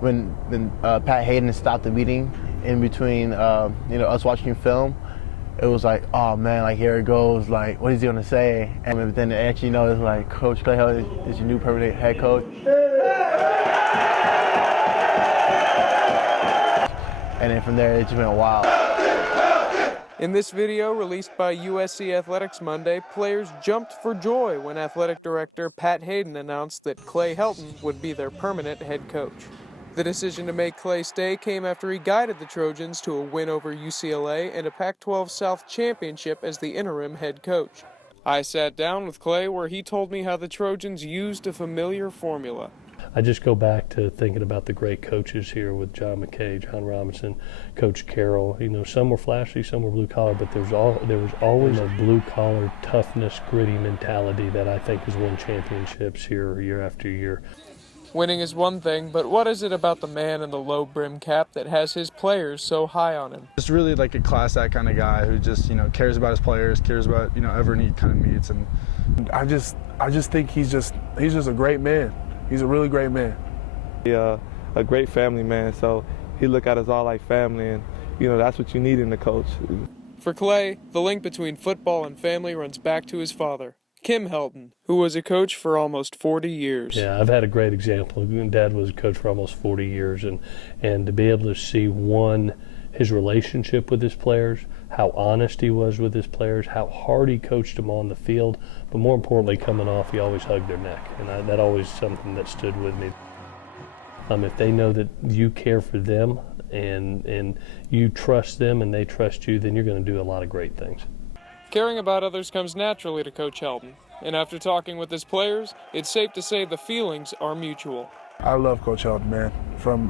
when Pat Hayden stopped the meeting in between, us watching film, it was like, oh man, like here it goes, like what is he gonna say? And then actually, it's like Coach Clay Helton is your new permanent head coach. And then from there, it just went wild. In this video released by USC Athletics Monday, players jumped for joy when athletic director Pat Hayden announced that Clay Helton would be their permanent head coach. The decision to make Clay stay came after he guided the Trojans to a win over UCLA and a Pac-12 South championship as the interim head coach. I sat down with Clay where he told me how the Trojans used a familiar formula. I just go back to thinking about the great coaches here with John McKay, John Robinson, Coach Carroll. Some were flashy, some were blue collar, but there was always a blue collar toughness, gritty mentality that I think has won championships here year after year. Winning is one thing, but what is it about the man in the low brim cap that has his players so high on him? Just really like a class act kind of guy who just cares about his players, cares about everyone he kind of meets, and I just think he's just a great man. He's a really great man. A great family man, so he look at us all like family, and that's what you need in a coach. For Clay, the link between football and family runs back to his father, Kim Helton, who was a coach for almost 40 years. Yeah, I've had a great example. Dad was a coach for almost 40 years, and to be able to see his relationship with his players, how honest he was with his players, how hard he coached them on the field, but more importantly, coming off, he always hugged their neck, and that always something that stood with me. If they know that you care for them and you trust them and they trust you, then you're going to do a lot of great things. Caring about others comes naturally to Coach Helton, and after talking with his players, it's safe to say the feelings are mutual. I love Coach Helton, man,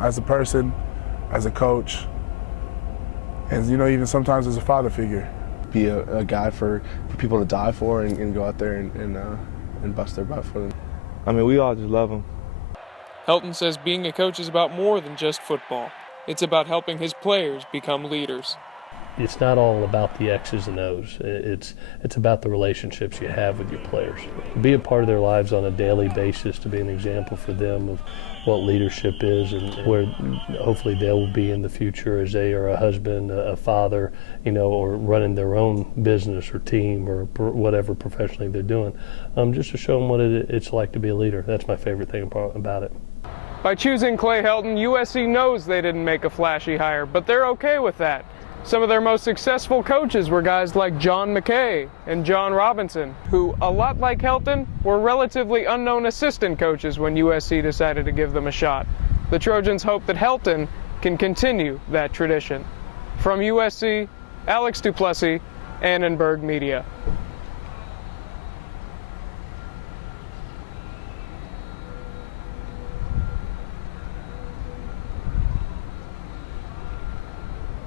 as a person, as a coach, and even sometimes as a father figure. Be a guy for people to die for and go out there and bust their butt for them. We all just love him. Helton says being a coach is about more than just football. It's about helping his players become leaders. It's not all about the X's and O's. It's about the relationships you have with your players. To be a part of their lives on a daily basis, to be an example for them of what leadership is and where hopefully they will be in the future as they are a husband, a father, or running their own business or team or whatever professionally they're doing. Just to show them what it's like to be a leader. That's my favorite thing about it. By choosing Clay Helton, USC knows they didn't make a flashy hire, but they're okay with that. Some of their most successful coaches were guys like John McKay and John Robinson, who, a lot like Helton, were relatively unknown assistant coaches when USC decided to give them a shot. The Trojans hope that Helton can continue that tradition. From USC, Alex Duplessis, Annenberg Media.